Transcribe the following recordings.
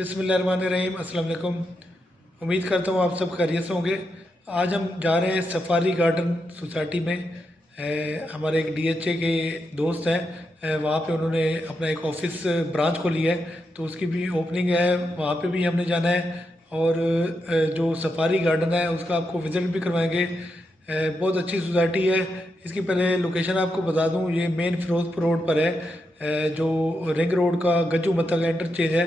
बिस्मिल्लाहिर्रहमानिर्रहीम। अस्सलाम वालेकुम। उम्मीद करता हूँ आप सब खैरियत से होंगे। आज हम जा रहे हैं सफारी गार्डन सोसाइटी में। हमारे एक डीएचए के दोस्त हैं, वहाँ पे उन्होंने अपना एक ऑफिस ब्रांच खोली है, तो उसकी भी ओपनिंग है, वहाँ पे भी हमने जाना है। और जो सफारी गार्डन है उसका आपको विज़िट भी करवाएंगे। बहुत अच्छी सोसाइटी है। इसकी पहले लोकेशन आपको बता दूँ, ये मेन फिरोजपुर रोड पर है, जो रिंग रोड का गज्जू मत्ता का इंटरचेंज है,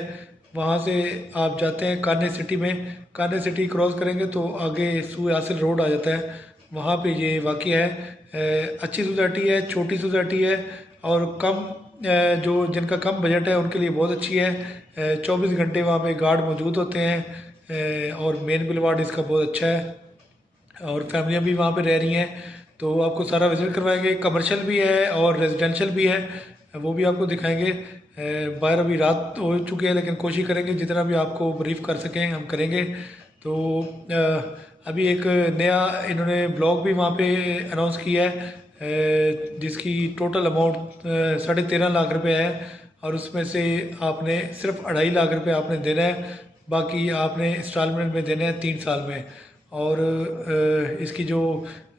वहाँ से आप जाते हैं कान्य सिटी में। कान्य सिटी क्रॉस करेंगे तो आगे सूए हासिल रोड आ जाता है, वहाँ पे ये वाक़या है। अच्छी सोसाइटी है, छोटी सोसाइटी है, और कम जो जिनका कम बजट है उनके लिए बहुत अच्छी है। 24 घंटे वहाँ पे गार्ड मौजूद होते हैं, और मेन बिलवार्ड इसका बहुत अच्छा है, और फैमिलियाँ भी वहाँ पे रह रही हैं। तो आपको सारा विज़िट करवाएंगे। कमर्शियल भी है और रेजिडेंशियल भी है, वो भी आपको दिखाएंगे। बाहर अभी रात हो चुकी है, लेकिन कोशिश करेंगे जितना भी आपको ब्रीफ कर सकें हम करेंगे। तो अभी एक नया इन्होंने ब्लॉग भी वहाँ पे अनाउंस किया है, जिसकी टोटल अमाउंट 13.5 लाख रुपए है, और उसमें से आपने सिर्फ 2.5 लाख रुपए आपने देना है, बाकी आपने इंस्टॉलमेंट में देने हैं 3 साल में। और इसकी जो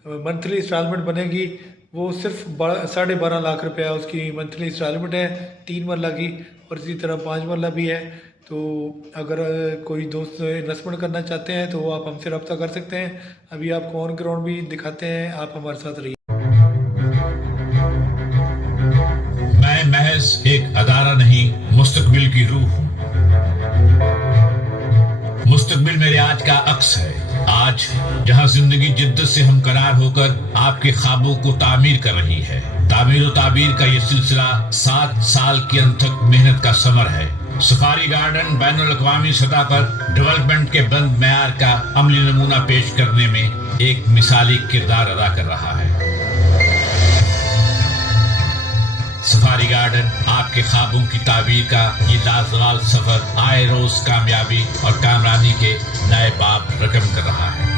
मंथली इंस्टॉलमेंट बनेगी वो सिर्फ 12.5 लाख रुपया उसकी मंथली इंस्टॉलमेंट है, 3 मरला की, और इसी तरह 5 मरला भी है। तो अगर कोई दोस्त इन्वेस्टमेंट करना चाहते हैं तो आप हमसे रब्ता कर सकते हैं। अभी आपको ऑन ग्राउंड भी दिखाते हैं, आप हमारे साथ रहिए। मैं महज एक अदारा नहीं, मुस्तकबिल की रूह हूँ। मुस्तकबिल मेरे आज का अक्स है। आज जहाँ जिंदगी जिद्दत से हमकरार होकर आपके ख्वाबों को तामीर कर रही है। तामीर और ताबीर का ये सिलसिला 7 साल की अनथक मेहनत का समर है। सफारी गार्डन बैनुल अक़वामी सतह पर डेवलपमेंट के बुलंद मेयार का अमली नमूना पेश करने में एक मिसाली किरदार अदा कर रहा है। सफारी गार्डन आपके ख्वाबों की ताबीर का ये लाजवाब सफर आए रोज कामयाबी और कामरानी के नए बाब रकम कर रहा है।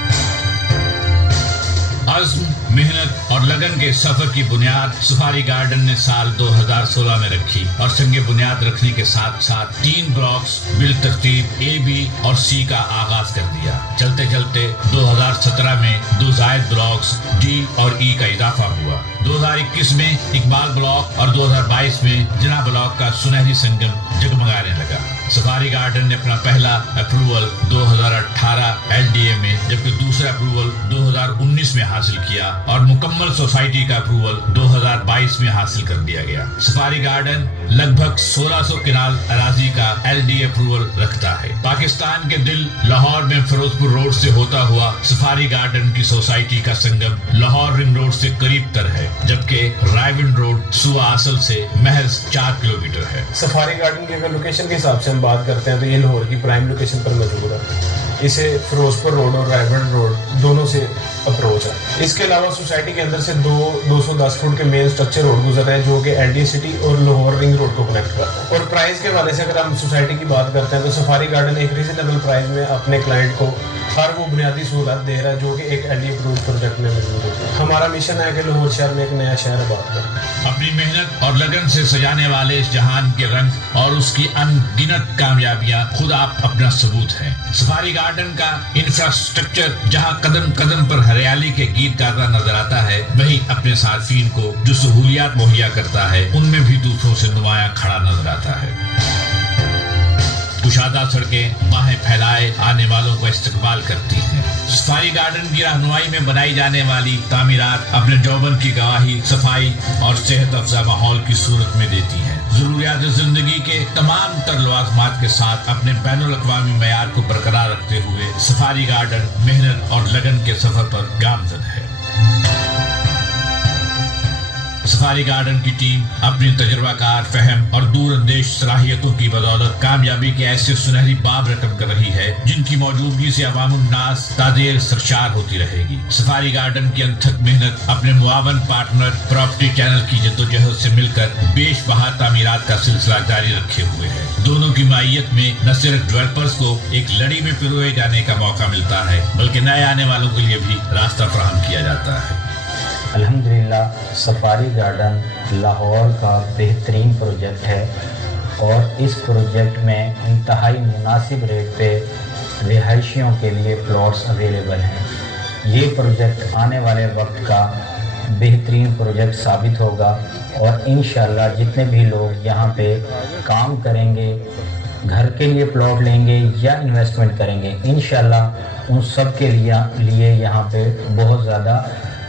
अज़्म, मेहनत और लगन के सफर की बुनियाद सफारी गार्डन ने साल 2016 में रखी, और संगे बुनियाद रखने के साथ साथ 3 ब्लॉक्स बिल तरतीब ए, बी और सी का आगाज कर दिया। चलते चलते 2017 में 2 जायद ब्लॉक्स डी और ई का इजाफा हुआ। 2021 में इकबाल ब्लॉक और 2022 में जिना ब्लॉक का सुनहरी संगम जगमगाने लगा। सफारी गार्डन ने अपना पहला अप्रूवल 2018 एलडीए में, जबकि दूसरा अप्रूवल 2019 में हासिल किया, और मुकम्मल सोसाइटी का अप्रूवल 2022 में हासिल कर दिया गया। सफारी गार्डन लगभग 1600 किनाल अराजी का एलडीए अप्रूवल रखता है। पाकिस्तान के दिल लाहौर में फिरोजपुर रोड से होता हुआ सफारी गार्डन की सोसाइटी का संगम लाहौर रिंग रोड से करीब तर है, जबकि रायविंड रोड सुआ आसल से महज 4 किलोमीटर है। सफारी गार्डन की अगर लोकेशन के हिसाब से हम बात करते हैं तो ये लाहौर की प्राइम लोकेशन पर मौजूद है। इसे फिरोजपुर रोड और रायविंड रोड दोनों से अप्रोच है। इसके अलावा सोसाइटी के अंदर से 210 फुट के मेन स्ट्रक्चर रोड गुजर रहे हैं, जो कि एलडीए सिटी और लाहौर रिंग रोड को कनेक्ट करता है। और प्राइस के हवाले से अगर हम सोसाइटी की बात करते हैं तो सफारी गार्डन एक रीजनेबल प्राइस में अपने क्लाइंट को हर वो बुनियादी सहूलत दे रहा है जो कि एक एलडीए अप्रूव्ड प्रोजेक्ट में मौजूद होता है। हमारा मिशन है कि लाहौर शहर में एक नया शहर आबाद करें। अपनी मेहनत और लगन से सजाने वाले इस जहान के रंग और उसकी अनगिनत कामयाबियां खुद आप अपना सबूत हैं। सफारी गार्डन का इंफ्रास्ट्रक्चर जहां कदम कदम पर हरियाली के गीत गाता नजर आता है, वहीं अपने सार्फिन को जो सहूलियात मुहैया करता है उनमें भी दूसरों से नुमाया खड़ा नजर आता है। कुशादा सड़कें बाहें फैलाए आने वालों का इस्तकबाल करती हैं। सफारी गार्डन की रहनुमाई में बनाई जाने वाली तामीरात अपने जौबन की गवाही सफाई और सेहत अफजा माहौल की सूरत में देती हैं। जरूरियात जिंदगी के तमाम तर लवाज़मात के साथ अपने बैनुल अक़वामी मेयार को बरकरार रखते हुए सफारी गार्डन मेहनत और लगन के सफर पर गामजन है। सफारी गार्डन की टीम अपनी तजुर्बाकार फहम और दूरअंदेश सलाहियतों की बदौलत कामयाबी के ऐसे सुनहरी बाब रकम कर रही है, जिनकी मौजूदगी से अवामुन्नास तादेर सरशार होती रहेगी। सफारी गार्डन की अनथक मेहनत अपने मुआवन पार्टनर प्रॉपर्टी चैनल की जद्दोजहद से मिलकर बेशबहा तामीरात का सिलसिला जारी रखे हुए है। दोनों की मायत में न सिर्फ डेवलपर्स को एक लड़ी में पिरोए जाने का मौका मिलता है, बल्कि नए आने वालों के लिए भी रास्ता फराहम किया जाता है। अल्हम्दुलिल्लाह सफारी गार्डन लाहौर का बेहतरीन प्रोजेक्ट है। اور اس پروجیکٹ میں انتہائی مناسب ریٹ پہ رہائشیوں کے لیے پلاٹس اویلیبل ہیں۔ یہ پروجیکٹ آنے والے وقت کا بہترین پروجیکٹ ثابت ہوگا اور انشاءاللہ جتنے بھی لوگ یہاں پہ کام کریں گے، گھر کے لیے پلاٹ لیں گے یا انویسٹمنٹ کریں گے، انشاءاللہ ان سب کے لیے یہاں پہ بہت زیادہ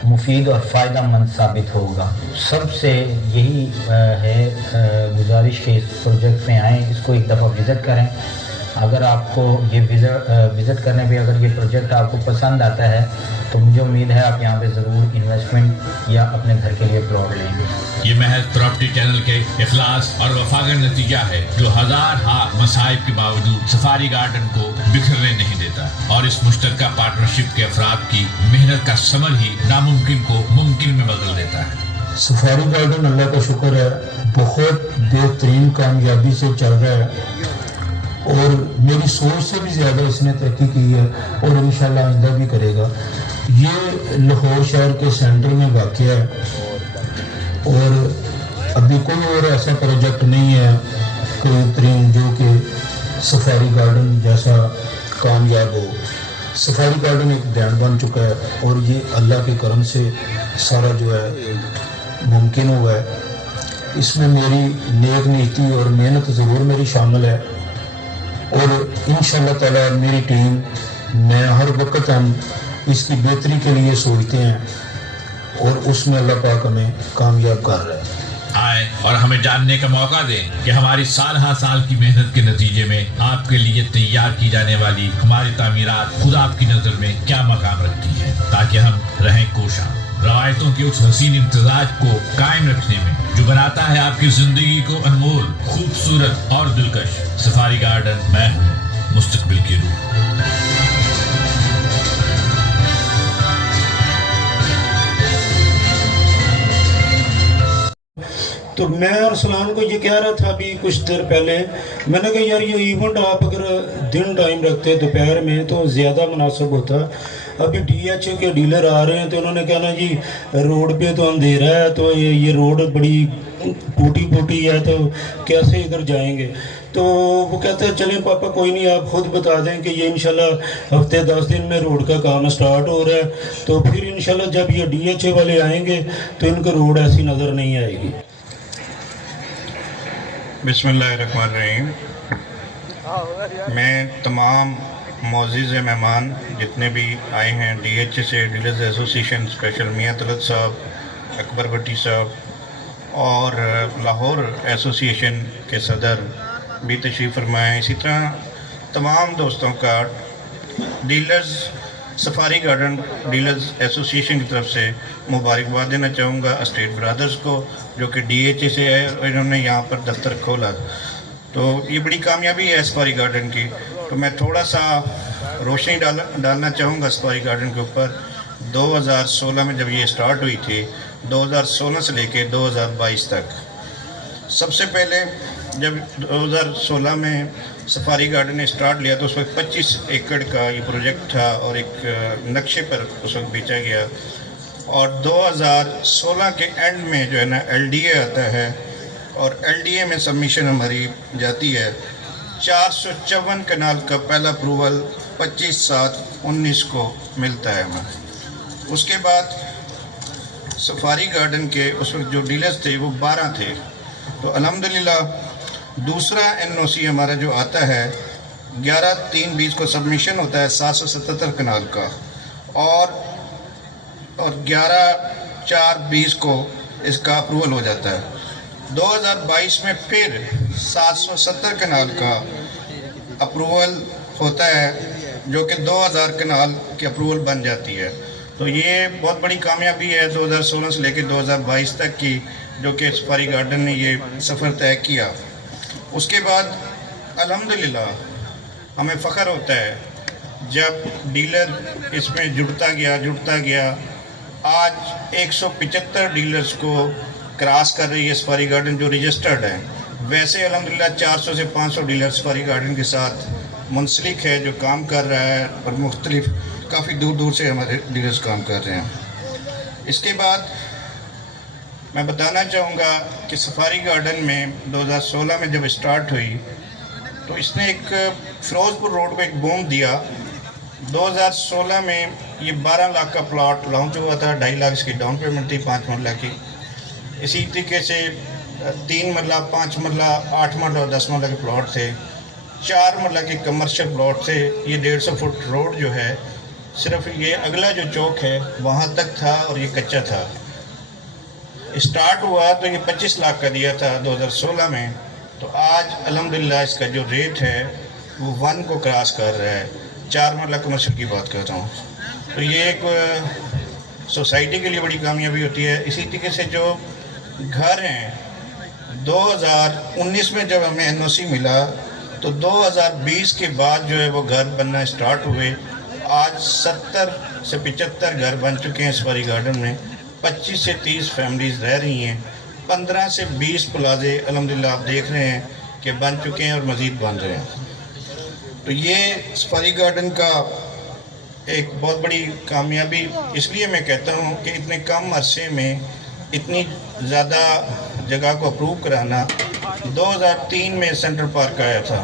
مفید اور فائدہ مند ثابت ہوگا۔ سب سے یہی ہے گزارش کہ اس پروجیکٹ میں آئیں، اس کو ایک دفعہ وزٹ کریں۔ اگر آپ کو یہ وزٹ کرنے پہ اگر یہ پروجیکٹ آپ کو پسند آتا ہے تو مجھے امید ہے آپ یہاں پہ ضرور انویسٹمنٹ یا اپنے گھر کے لیے پلاٹ لیں گے۔ یہ محض پراپرٹی چینل کے اخلاص اور وفا کا نتیجہ ہے جو ہزارہا مصائب کے باوجود سفاری گارڈن کو بکھرنے نہیں دیتا، اور اس مشترکہ پارٹنرشپ کے افراد کی محنت کا ثمر ہی ناممکن کو ممکن میں بدل دیتا ہے۔ سفاری گارڈن اللہ کا شکر ہے بہت بہترین کامیابی سے چل رہا ہے اور میری سوچ سے بھی زیادہ اس نے ترقی کی ہے اور انشاءاللہ آئندہ بھی کرے گا۔ یہ لاہور شہر کے سینٹر میں واقع ہے اور ابھی کوئی اور ایسا پروجیکٹ نہیں ہے قریب ترین جو کہ سفاری گارڈن جیسا کامیاب ہو۔ سفاری گارڈن ایک برانڈ بن چکا ہے اور یہ اللہ کے کرم سے سارا جو ہے ممکن ہوا ہے۔ اس میں میری نیک نیتی اور محنت ضرور میری شامل ہے اور انشاءاللہ تعالی میری ٹیم میں ہر وقت ہم اس کی بہتری کے لیے سوچتے ہیں اور اس میں اللہ پاک ہمیں کامیاب کر رہا ہے۔ آئیں اور ہمیں جاننے کا موقع دیں کہ ہماری سال ہر سال کی محنت کے نتیجے میں آپ کے لیے تیار کی جانے والی ہماری تعمیرات خود آپ کی نظر میں کیا مقام رکھتی ہیں، تاکہ ہم رہیں کوشاں روایتوں کے اس حسین امتزاج کو قائم رکھنے میں جو بناتا ہے آپ کی زندگی کو انمول، خوبصورت اور دلکش۔ سفاری گارڈن، میں ہوں مستقبل کی روح۔ تو میں ارسلان کو یہ کہہ رہا تھا ابھی کچھ دیر پہلے، میں نے کہا یار یہ ایونٹ آپ اگر دن ٹائم رکھتے دوپہر میں تو زیادہ مناسب ہوتا۔ ابھی ڈی ایچ اے کے ڈیلر آ رہے ہیں تو انہوں نے کہا جی روڈ پہ تو اندھیرا ہے، تو یہ روڈ بڑی ٹوٹی ہے تو کیسے ادھر جائیں گے؟ تو وہ کہتے ہیں چلیں پاپا کوئی نہیں، آپ خود بتا دیں کہ یہ انشاءاللہ ہفتے 10 دن میں روڈ کا کام سٹارٹ ہو رہا ہے، تو پھر انشاءاللہ جب یہ ڈی ایچ اے والے آئیں گے تو ان کو روڈ ایسی نظر نہیں آئے گی۔ بسم اللہ الرحمن الرحیم۔ میں تمام معزز مہمان جتنے بھی آئے ہیں ڈی ایچ اے سے، ڈیلرز ایسوسیشن اسپیشل میاں طلعت صاحب، اکبر بھٹی صاحب اور لاہور ایسوسیشن کے صدر بھی تشریف فرمائیں، اسی طرح تمام دوستوں کا dealers safari garden dealers association کی طرف سے مبارکباد دینا چاہوں گا اسٹیٹ برادرز کو جو کہ ڈی ایچ اے سے ہے اور انہوں نے یہاں پر دفتر کھولا، تو یہ بڑی کامیابی ہے سفاری گارڈن کی۔ تو میں تھوڑا سا روشنی ڈالنا چاہوں گا سفاری گارڈن کے اوپر۔ 2016 میں جب یہ سٹارٹ ہوئی تھی، 2016 سے لے کے 2022 تک، سب سے پہلے جب 2016 میں سفاری گارڈن نے سٹارٹ لیا تو اس وقت 25 ایکڑ کا یہ پروجیکٹ تھا اور ایک نقشے پر اس وقت بیچا گیا، اور 2016 کے اینڈ میں جو ہے نا ایل ڈی اے آتا ہے اور ایل ڈی اے میں سبمیشن ہماری جاتی ہے۔ 454 کنال کا پہلا اپروول 25/7/19 کو ملتا ہے ہمیں۔ اس کے بعد سفاری گارڈن کے اس وقت جو ڈیلرز تھے وہ 12 تھے، تو الحمدللہ دوسرا این او سی ہمارا جو آتا ہے 11/3/20 کو سبمیشن ہوتا ہے 777 کنال کا، اور 11/4/20 کو اس کا اپروول ہو جاتا ہے۔ 2022 میں پھر 770 کنال کا اپروول ہوتا ہے جو کہ 2000 کنال کی اپروول بن جاتی ہے۔ تو یہ بہت بڑی کامیابی ہے 2016 سے لے کے 2022 تک کی، جو کہ سفاری گارڈن نے یہ سفر طے کیا۔ اس کے بعد الحمدللہ ہمیں فخر ہوتا ہے جب ڈیلر اس میں جڑتا گیا، آج 175 ڈیلرز کو کراس کر رہی ہے سفاری گارڈن جو رجسٹرڈ ہیں۔ ویسے الحمدللہ 400 سے 500 ڈیلر سفاری گارڈن کے ساتھ منسلک ہے جو کام کر رہا ہے، اور مختلف کافی دور سے ہمارے ڈیلرز کام کر رہے ہیں۔ اس کے بعد मैं बताना चाहूँगा कि सफारी गार्डन में 2016 में जब स्टार्ट हुई तो इसने एक फिरोजपुर रोड को एक बूम दिया। 2016 में ये 12 लाख का प्लॉट लॉन्च हुआ था, 2.5 लाख इसकी डाउन पेमेंट थी 5 मरला की। इसी तरीके से 3 मरला, 5 मरला, 8 मरला और 10 मरला के प्लॉट थे। 4 मरला के कमर्शियल प्लॉट थे। ये 150 फुट रोड जो है सिर्फ ये अगला जो चौक है वहाँ तक था और ये कच्चा था। स्टार्ट हुआ तो ये 25 लाख का दिया था 2016 में, तो आज अल्हम्दुलिल्लाह इसका जो रेट है वो 1 को क्रॉस कर रहा है। 4 मरला कमर्शियल की बात कर रहा हूँ, तो ये एक सोसाइटी के लिए बड़ी कामयाबी होती है। इसी तरीके से जो घर हैं 2019 में जब हमें NOC मिला तो 2020 के बाद जो है वो घर बनना स्टार्ट हुए। आज 70 से 75 घर बन चुके हैं सफारी गार्डन में। 25 से 30 फैमिलीज़ रह रही हैं। 15 से 20 प्लाजे अल्हम्दुलिल्लाह आप देख रहे हैं कि बन चुके हैं और मज़ीद बन रहे हैं। तो ये सफारी गार्डन का एक बहुत बड़ी कामयाबी इसलिए मैं कहता हूँ कि इतने कम अरसे में इतनी ज़्यादा जगह को अप्रूव कराना। 2003 में सेंट्रल पार्क आया था,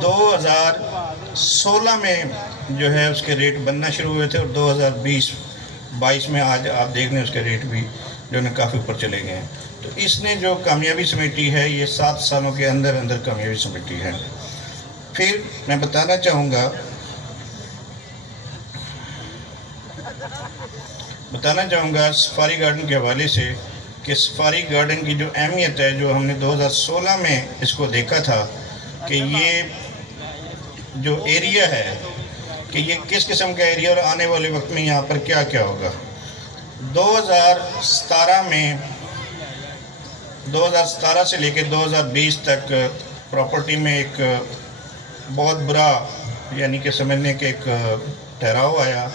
2016 में जो है उसके रेट बनना शुरू हुए थे और 2020-22 में आज आप देख रहे हैं उसके रेट भी जो है काफ़ी ऊपर चले गए हैं। तो इसने जो कामयाबी समेटी है ये 7 सालों के अंदर अंदर कामयाबी समेटी है। फिर मैं बताना चाहूँगा सफारी गार्डन के हवाले से कि सफारी गार्डन की जो अहमियत है, जो हमने 2016 में इसको देखा था कि ये जो एरिया है कि ये किस किस्म का एरिया और आने वाले वक्त में यहाँ पर क्या क्या होगा। 2017 से लेकर 2020 तक प्रॉपर्टी में एक बहुत बुरा यानी कि समझने के एक ठहराव आया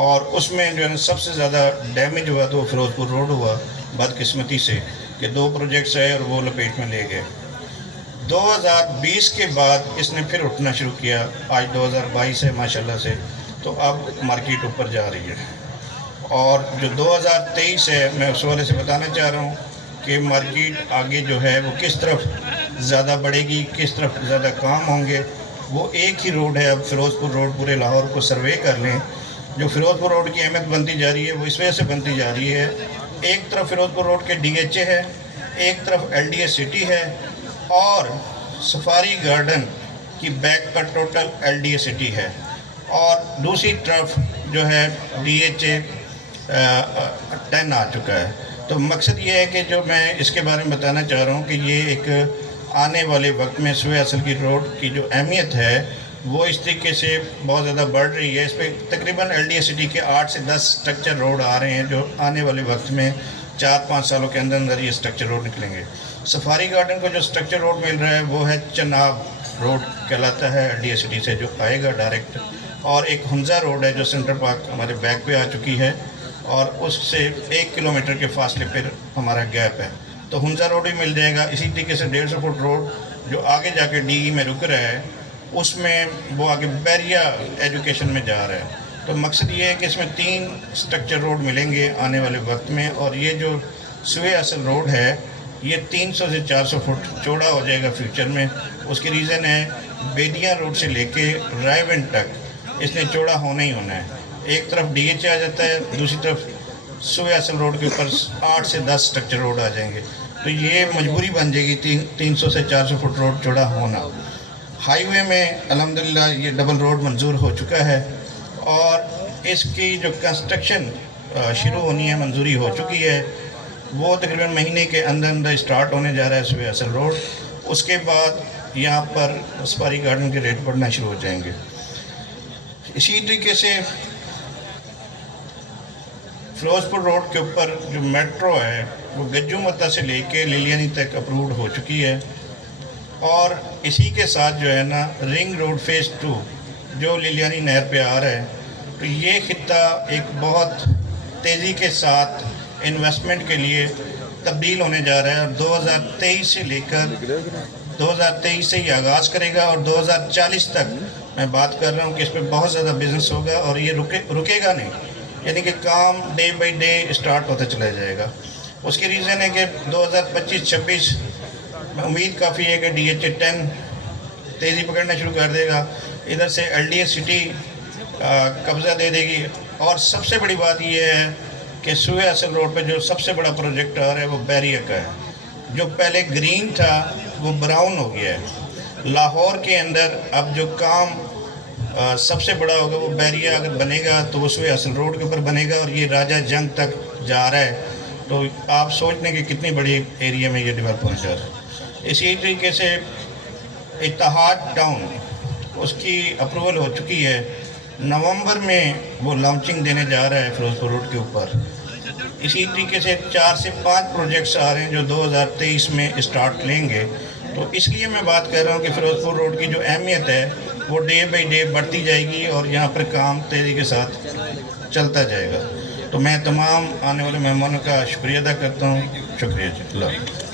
और उसमें जो है सबसे ज़्यादा डैमेज हुआ तो फिरोजपुर रोड हुआ बदकिस्मती से कि 2 प्रोजेक्ट्स आए और वो लपेट में ले गए। 2020 के बाद इसने फिर उठना शुरू किया। आज 2022 है माशाल्लाह से, तो अब मार्केट ऊपर जा रही है। और जो 2023 है मैं उस वाले से बताना चाह रहा हूँ कि मार्केट आगे जो है वो किस तरफ ज़्यादा बढ़ेगी, किस तरफ ज़्यादा काम होंगे। वो एक ही रोड है, अब फिरोजपुर रोड पूरे लाहौर को सर्वे कर लें। जो फिरोजपुर रोड की अहमियत बनती जा रही है वो इस वजह से बनती जा रही है, एक तरफ फिरोजपुर रोड के DHA है, एक तरफ LDA सिटी है और सफारी गार्डन की बैक पर टोटल LDA सिटी है और दूसरी तरफ जो है DHA 10 आ चुका है। तो मकसद ये है कि जो मैं इसके बारे में बताना चाह रहा हूँ कि ये एक आने वाले वक्त में सुबह असल की रोड की जो अहमियत है वो इस तरीके से बहुत ज़्यादा बढ़ रही है। इस पर तकरीबन LDA सिटी के 8 से 10 स्ट्रक्चर रोड आ रहे हैं जो आने वाले वक्त में 4-5 सालों के अंदर अंदर ये स्ट्रक्चर रोड निकलेंगे। सफारी गार्डन को जो स्ट्रक्चर रोड मिल रहा है वो है चनाब रोड कहलाता है, LDA सिटी से जो आएगा डायरेक्ट। और एक हुंजा रोड है जो सेंट्रल पार्क हमारे बैक पे आ चुकी है और उससे 1 किलोमीटर के फासले पर हमारा गैप है, तो हुंजा रोड भी मिल जाएगा। इसी तरीके से 150 फुट रोड जो आगे जाके DE में रुक रहा है उसमें वो आगे बैरिया एजुकेशन में जा रहा है। तो मकसद ये है कि इसमें 3 स्ट्रक्चर रोड मिलेंगे आने वाले वक्त में और ये जो सुबह असल रोड है ये 300 से 400 फुट चौड़ा हो जाएगा फ्यूचर में। उसकी रीज़न है बेदिया रोड से लेके रायविंड तक इसने चौड़ा होना ही होना है। एक तरफ DHA आ जाता है, दूसरी तरफ सुबह असल रोड के ऊपर 8 से 10 स्ट्रक्चर रोड आ जाएंगे, तो ये मजबूरी बन जाएगी 300 से 400 फुट रोड चौड़ा होना। हाईवे में अल्हम्दुलिल्लाह ये डबल रोड मंजूर हो चुका है और इसकी जो कंस्ट्रक्शन शुरू होनी है मंजूरी हो चुकी है, वो तकरीबन महीने के अंदर अंदर स्टार्ट होने जा रहा है सुबह असल रोड। उसके बाद यहाँ पर सफारी गार्डन के रेट बढ़ना शुरू हो जाएंगे। इसी तरीके से फिरोजपुर रोड के ऊपर जो मेट्रो है वो गज्जू मत्ता से लेके लिलियानी तक अप्रूव्ड हो चुकी है और इसी के साथ जो है ना रिंग रोड फेज़ 2 जो लिलियानी नहर पे आ रहा है, तो ये खित्ता एक बहुत तेज़ी के साथ इन्वेस्टमेंट के लिए तब्दील होने जा रहा है और 2023 से लेकर 2023 से ही आगाज़ करेगा और 2040 तक मैं बात कर रहा हूँ कि इस पर बहुत ज़्यादा बिजनेस होगा और ये रुकेगा नहीं, यानी कि काम डे बाई डे स्टार्ट होता चला जाएगा। اس کی ریزن ہے کہ 2025-26 میں امید کافی ہے کہ DHA 10 تیزی پکڑنا شروع کر دے گا، ادھر سے LDA سٹی قبضہ دے دے گی، اور سب سے بڑی بات یہ ہے کہ سوئے اصل روڈ پہ جو سب سے بڑا پروجیکٹ آ رہا ہے وہ بیریا کا ہے، جو پہلے گرین تھا وہ براؤن ہو گیا ہے۔ لاہور کے اندر اب جو کام سب سے بڑا ہوگا وہ بیریا اگر بنے گا تو وہ سوئے اصل روڈ کے اوپر بنے گا، اور یہ راجہ جنگ تک جا رہا ہے، تو آپ سوچ لیں کہ کتنی بڑی ایریا میں یہ ڈیولپ ہونا چاہ رہا ہے۔ اسی طریقے سے اتحاد ٹاؤن، اس کی اپروول ہو چکی ہے، نومبر میں وہ لانچنگ دینے جا رہا ہے فیروز پور روڈ کے اوپر۔ اسی طریقے سے 4 سے 5 پروجیکٹس آ رہے ہیں جو 2023 میں اسٹارٹ لیں گے، تو اس لیے میں بات کر رہا ہوں کہ فیروز پور روڈ کی جو اہمیت ہے وہ ڈے بائی ڈے بڑھتی جائے گی، اور یہاں پر کام تیزی کے ساتھ چلتا جائے گا۔ تو میں تمام آنے والے مہمانوں کا شکریہ ادا کرتا ہوں۔ شکریہ جی، اللہ حافظ۔